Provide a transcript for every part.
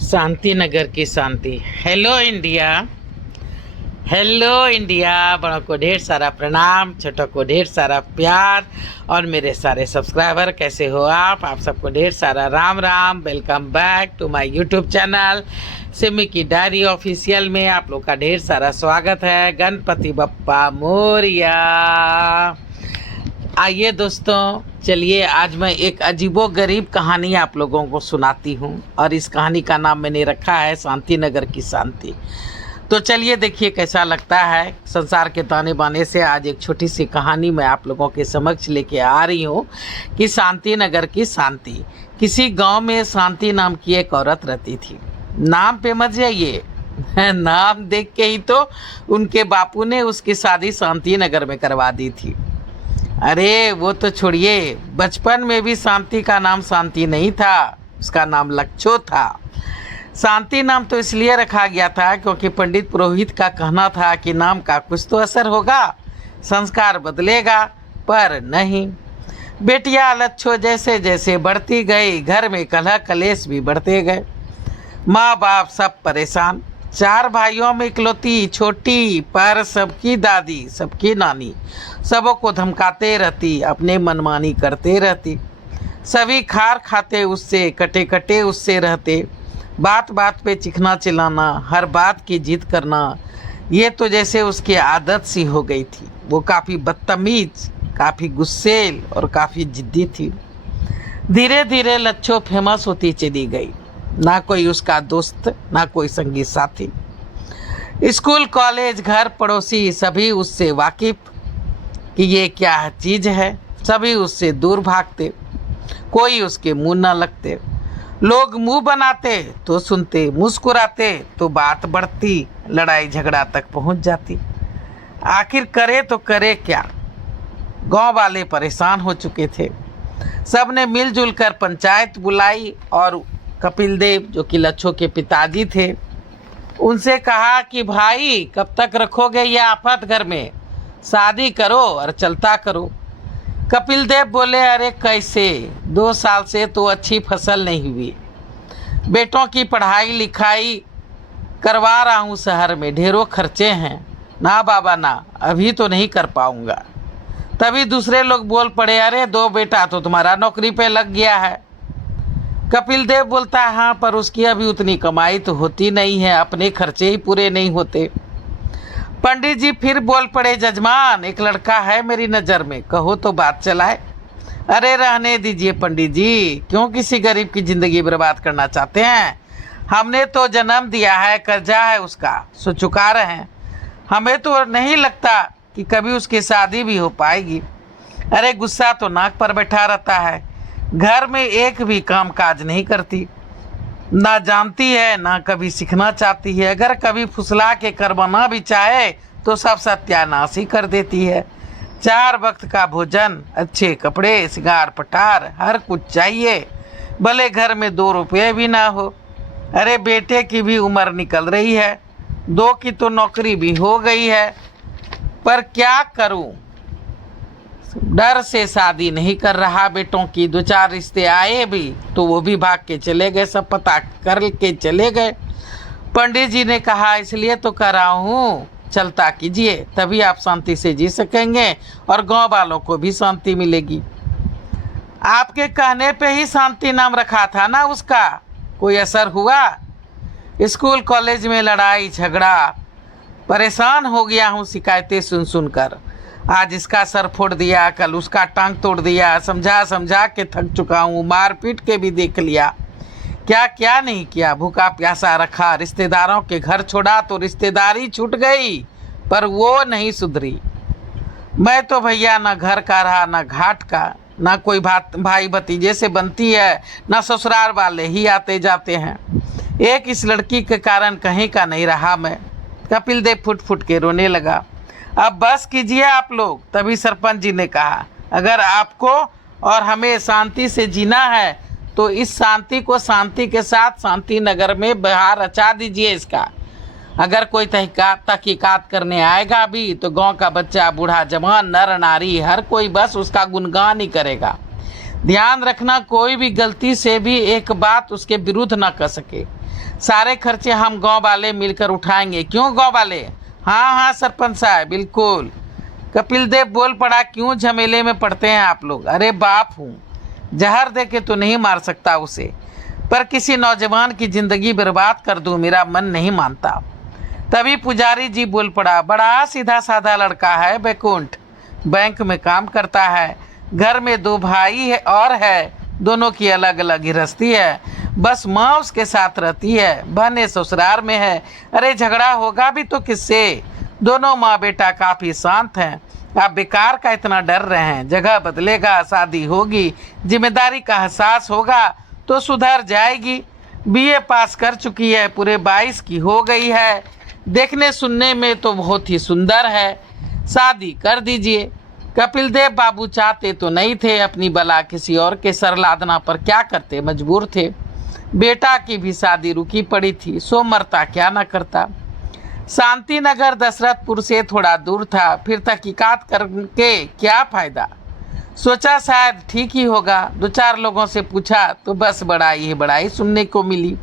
शांति नगर की शांति। Hello India, hello India. बड़ों को ढेर सारा प्रणाम, छोटों को ढेर सारा प्यार और मेरे सारे सब्सक्राइबर कैसे हो आप सबको ढेर सारा Ram Ram. Welcome back to my YouTube channel Simi की डायरी ऑफिशियल में आप लोग का ढेर सारा स्वागत है। गणपति बप्पा मोरिया। आइए दोस्तों, चलिए आज मैं एक अजीबो गरीब कहानी आप लोगों को सुनाती हूँ और इस कहानी का नाम मैंने रखा है शांति नगर की शांति। तो चलिए देखिए कैसा लगता है। संसार के ताने बाने से आज एक छोटी सी कहानी मैं आप लोगों के समक्ष लेके आ रही हूँ कि शांति नगर की शांति। किसी गांव में शांति नाम की एक औरत रहती थी। नाम पे मत जाइए, नाम देख के ही तो उनके बापू ने उसकी शादी शांति नगर में करवा दी थी। अरे वो तो छोड़िए, बचपन में भी शांति का नाम शांति नहीं था, उसका नाम लच्छो था। शांति नाम तो इसलिए रखा गया था क्योंकि पंडित पुरोहित का कहना था कि नाम का कुछ तो असर होगा, संस्कार बदलेगा। पर नहीं, बेटियां लच्छो जैसे जैसे बढ़ती गई, घर में कलह कलेश भी बढ़ते गए। माँ बाप सब परेशान। 4 भाइयों में इकलौती छोटी, पर सबकी दादी सबकी नानी सबों को धमकाते रहती, अपने मनमानी करते रहती। सभी खार खाते उससे, कटे कटे उससे रहते। बात बात पे चिखना चिल्लाना, हर बात की जिद करना, ये तो जैसे उसकी आदत सी हो गई थी। वो काफ़ी बदतमीज, काफ़ी गुस्सेल और काफ़ी जिद्दी थी। धीरे धीरे लच्छो फेमस होती चली गई। ना कोई उसका दोस्त, ना कोई संगी साथी। स्कूल कॉलेज घर पड़ोसी सभी उससे वाकिफ कि ये क्या चीज़ है। सभी उससे दूर भागते, कोई उसके मुंह न लगते। लोग मुंह बनाते तो सुनते, मुस्कुराते तो बात बढ़ती, लड़ाई झगड़ा तक पहुंच जाती। आखिर करे तो करे क्या। गांव वाले परेशान हो चुके थे। सब ने मिलजुल कर पंचायत बुलाई और कपिल देव जो कि लच्छो के पिताजी थे, उनसे कहा कि भाई कब तक रखोगे ये आफत घर में, शादी करो और चलता करो। कपिल देव बोले, अरे कैसे, 2 साल से तो अच्छी फसल नहीं हुई। बेटों की पढ़ाई लिखाई करवा रहा हूँ, शहर में ढेरों खर्चे हैं। ना बाबा ना, अभी तो नहीं कर पाऊँगा। तभी दूसरे लोग बोल पड़े, अरे 2 बेटा तो तुम्हारा नौकरी पे लग गया है। कपिल देव बोलता है, हाँ पर उसकी अभी उतनी कमाई तो होती नहीं है, अपने खर्चे ही पूरे नहीं होते। पंडित जी फिर बोल पड़े, जजमान एक लड़का है मेरी नज़र में, कहो तो बात चलाए। अरे रहने दीजिए पंडित जी, क्यों किसी गरीब की ज़िंदगी बर्बाद करना चाहते हैं। हमने तो जन्म दिया है, कर्जा है उसका, सो चुका रहे हैं। हमें तो नहीं लगता कि कभी उसकी शादी भी हो पाएगी। अरे गुस्सा तो नाक पर बैठा रहता है, घर में एक भी काम काज नहीं करती, ना जानती है ना कभी सीखना चाहती है। अगर कभी फुसला के करवाना भी चाहे तो सब सत्यानाश ही कर देती है। 4 वक्त का भोजन, अच्छे कपड़े, सिगार पटार, हर कुछ चाहिए, भले घर में 2 रुपये भी ना हो। अरे बेटे की भी उम्र निकल रही है, 2 की तो नौकरी भी हो गई है, पर क्या करूं, डर से शादी नहीं कर रहा। बेटों की 2-4 रिश्ते आए भी तो वो भी भाग के चले गए, सब पता कर के चले गए। पंडित जी ने कहा, इसलिए तो कर रहा हूँ, चलता कीजिए, तभी आप शांति से जी सकेंगे और गांव वालों को भी शांति मिलेगी। आपके कहने पे ही शांति नाम रखा था ना उसका, कोई असर हुआ। स्कूल कॉलेज में लड़ाई झगड़ा, परेशान हो गया हूँ शिकायतें सुन सुन कर। आज इसका सर फोड़ दिया, कल उसका टांग तोड़ दिया, समझा समझा के थक चुका हूँ। मार पीट के भी देख लिया, क्या क्या नहीं किया। भूखा प्यासा रखा, रिश्तेदारों के घर छोड़ा तो रिश्तेदारी छूट गई, पर वो नहीं सुधरी। मैं तो भैया ना घर का रहा ना घाट का, ना कोई भाई भतीजे से बनती है, ना ससुराल वाले ही आते जाते हैं। एक इस लड़की के कारण कहीं का नहीं रहा मैं। कपिल देव फुट फुट के रोने लगा। अब बस कीजिए आप लोग। तभी सरपंच जी ने कहा, अगर आपको और हमें शांति से जीना है तो इस शांति को शांति के साथ शांति नगर में बहार रचा दीजिए इसका। अगर कोई तहकीकात करने आएगा भी तो गांव का बच्चा बूढ़ा जवान नर नारी हर कोई बस उसका गुणगान ही करेगा। ध्यान रखना कोई भी गलती से भी एक बात उसके विरुद्ध ना कर सके। सारे खर्चे हम गांव वाले मिलकर उठाएंगे। क्यों गांव वाले? हाँ हाँ सरपंच साहब बिल्कुल। कपिल देव बोल पड़ा, क्यों झमेले में पड़ते हैं आप लोग? अरे बाप हूँ, जहर दे के तो नहीं मार सकता उसे, पर किसी नौजवान की जिंदगी बर्बाद कर दूं मेरा मन नहीं मानता। तभी पुजारी जी बोल पड़ा, बड़ा सीधा साधा लड़का है बैकुंठ, बैंक में काम करता है, घर में 2 भाई है और है, दोनों की अलग अलग गृहस्थी है, बस माँ उसके साथ रहती है, बहनें ससुराल में है। अरे झगड़ा होगा भी तो किससे? दोनों माँ बेटा काफ़ी शांत हैं। आप बेकार का इतना डर रहे हैं। जगह बदलेगा, शादी होगी, जिम्मेदारी का एहसास होगा तो सुधर जाएगी। बीए पास कर चुकी है, पूरे 22 की हो गई है, देखने सुनने में तो बहुत ही सुंदर है, शादी कर दीजिए। कपिल देव बाबू चाहते तो नहीं थे अपनी बला किसी और के सर लादना, पर क्या करते, मजबूर थे। बेटा की भी शादी रुकी पड़ी थी, सो मरता क्या न करता। शांति नगर दशरथपुर से थोड़ा दूर था, फिर तहकीकात करके क्या फायदा। सोचा शायद ठीक ही होगा। 2-4 लोगों से पूछा तो बस बड़ाई ही बड़ाई सुनने को मिली।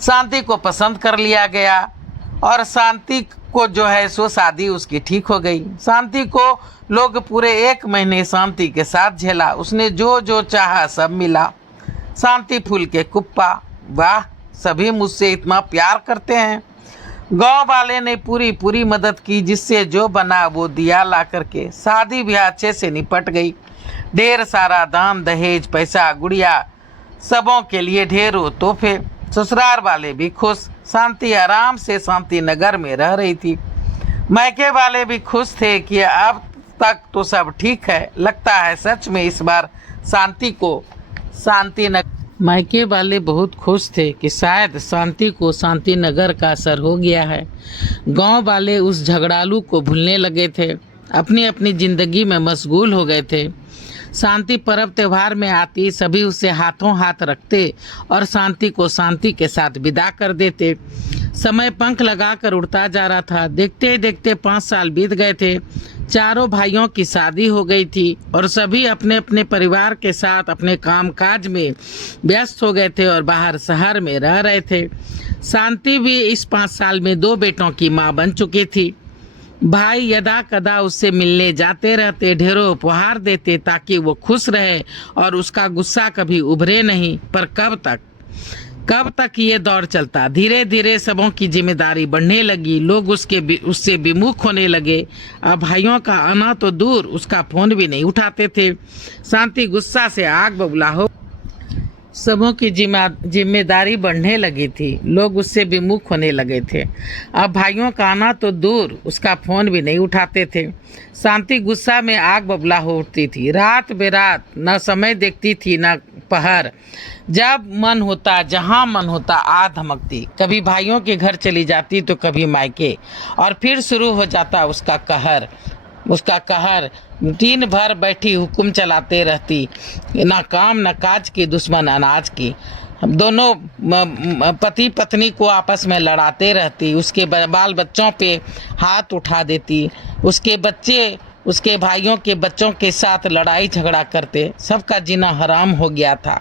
शांति को पसंद कर लिया गया और शांति को जो है सो शादी उसकी ठीक हो गई। शांति को लोग पूरे 1 महीने शांति के साथ झेला। उसने जो जो चाहा सब मिला। शांति फूल के कुप्पा, वाह सभी मुझसे इतना प्यार करते हैं। गांव वाले ने पूरी मदद की, जिससे जो बना वो दिया ला करके। शादी ब्याह अच्छे से निपट गई। ढेर सारा दान दहेज पैसा गुड़िया, सबों के लिए ढेरों तोहफे। ससुराल वाले भी खुश। शांति आराम से शांति नगर में रह रही थी। मायके वाले भी खुश थे कि अब तक तो सब ठीक है। लगता है सच में इस बार शांति को शांति नगर, मायके वाले बहुत खुश थे कि शायद शांति को शांति नगर का असर हो गया है। गांव वाले उस झगड़ालू को भूलने लगे थे, अपनी अपनी जिंदगी में मशगूल हो गए थे। शांति पर्व त्यौहार में आती, सभी उसे हाथों हाथ रखते और शांति को शांति के साथ विदा कर देते। समय पंख लगाकर उड़ता जा रहा था। देखते देखते 5 साल बीत गए थे। चारों भाइयों की शादी हो गई थी और सभी अपने अपने परिवार के साथ अपने कामकाज में व्यस्त हो गए थे और बाहर शहर में रह रहे थे। शांति भी इस 5 साल में 2 बेटों की माँ बन चुकी थी। भाई यदा कदा उससे मिलने जाते रहते, ढेरों उपहार देते ताकि वो खुश रहे और उसका गुस्सा कभी उभरे नहीं। पर कब तक ये दौर चलता। धीरे धीरे सबों की जिम्मेदारी बढ़ने लगी। लोग उससे विमुख होने लगे। अब भाइयों का आना तो दूर, उसका फोन भी नहीं उठाते थे। शांति गुस्सा से आग बबूला हो। सबों की जिम्मेदारी बढ़ने लगी थी। लोग उससे विमुख होने लगे थे। अब भाइयों का आना तो दूर, उसका फोन भी नहीं उठाते थे। शांति गुस्सा में आग बबूला हो उठती थी। रात बेरात न समय देखती थी न पहर। जब मन होता, जहाँ मन होता आ धमकती। कभी भाइयों के घर चली जाती तो कभी मायके, और फिर शुरू हो जाता उसका कहर। दिन भर बैठी हुक्म चलाते रहती, ना काम न काज की, दुश्मन अनाज की। दोनों पति पत्नी को आपस में लड़ाते रहती। उसके बाल बच्चों पे हाथ उठा देती। उसके बच्चे उसके भाइयों के बच्चों के साथ लड़ाई झगड़ा करते। सबका जीना हराम हो गया था।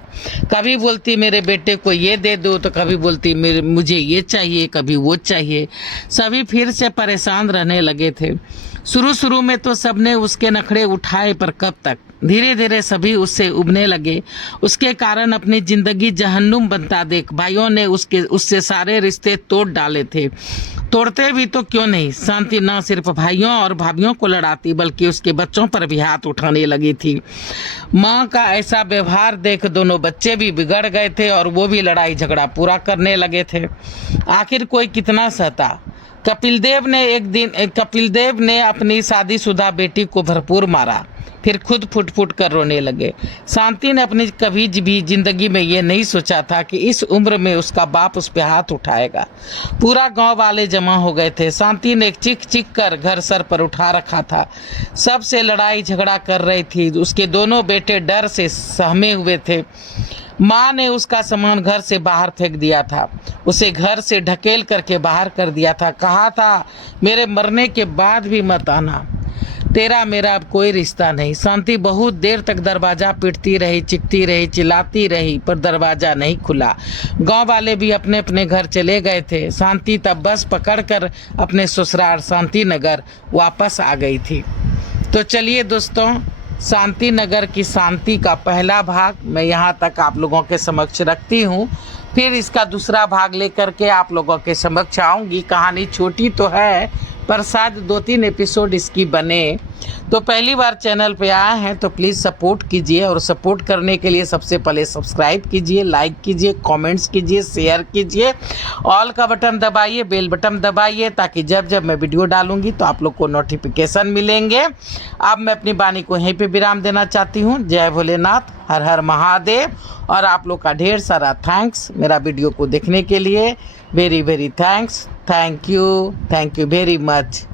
कभी बोलती मेरे बेटे को ये दे दो, तो कभी बोलती मुझे ये चाहिए, कभी वो चाहिए। सभी फिर से परेशान रहने लगे थे। शुरू में तो सबने उसके नखरे उठाए, पर कब तक। धीरे धीरे सभी उससे उबने लगे। उसके कारण अपनी जिंदगी जहन्नुम बनता देख भाइयों ने उससे सारे रिश्ते तोड़ डाले थे। तोड़ते भी तो क्यों नहीं। शांति न सिर्फ भाइयों और भाभियों को लड़ाती, बल्कि उसके बच्चों पर भी हाथ उठाने लगी थी। माँ का ऐसा व्यवहार देख दोनों बच्चे भी बिगड़ गए थे और वो भी लड़ाई झगड़ा पूरा करने लगे थे। आखिर कोई कितना सहता। कपिल देव ने अपनी शादीशुदा बेटी को भरपूर मारा, फिर खुद फुट कर रोने लगे। शांति ने अपनी कभी भी जिंदगी में ये नहीं सोचा था कि इस उम्र में उसका बाप उस पर हाथ उठाएगा। पूरा गांव वाले जमा हो गए थे। शांति ने चिक कर घर सर पर उठा रखा था। सबसे लड़ाई झगड़ा कर रही थी। उसके दोनों बेटे डर से सहमे हुए थे। माँ ने उसका सामान घर से बाहर फेंक दिया था। उसे घर से ढकेल करके बाहर कर दिया था। कहा था मेरे मरने के बाद भी मत आना। तेरा मेरा अब कोई रिश्ता नहीं। शांति बहुत देर तक दरवाज़ा पीटती रही, चिखती रही, चिल्लाती रही, पर दरवाज़ा नहीं खुला। गांव वाले भी अपने अपने घर चले गए थे। शांति तब बस पकड़कर अपने ससुराल शांति नगर वापस आ गई थी। तो चलिए दोस्तों, शांति नगर की शांति का पहला भाग मैं यहाँ तक आप लोगों के समक्ष रखती हूँ। फिर इसका दूसरा भाग लेकर के आप लोगों के समक्ष आऊँगी। कहानी छोटी तो है, पर शायद 2-3 एपिसोड इसकी बने। तो पहली बार चैनल पे आए हैं तो प्लीज़ सपोर्ट कीजिए, और सपोर्ट करने के लिए सबसे पहले सब्सक्राइब कीजिए, लाइक कीजिए, कमेंट्स कीजिए, शेयर कीजिए, ऑल का बटन दबाइए, बेल बटन दबाइए, ताकि जब जब मैं वीडियो डालूंगी तो आप लोग को नोटिफिकेशन मिलेंगे। अब मैं अपनी वाणी को यहीं पे विराम देना चाहती हूँ। जय भोलेनाथ, हर हर महादेव। और आप लोग का ढेर सारा थैंक्स मेरा वीडियो को देखने के लिए। Very very thanks. Thank you very much.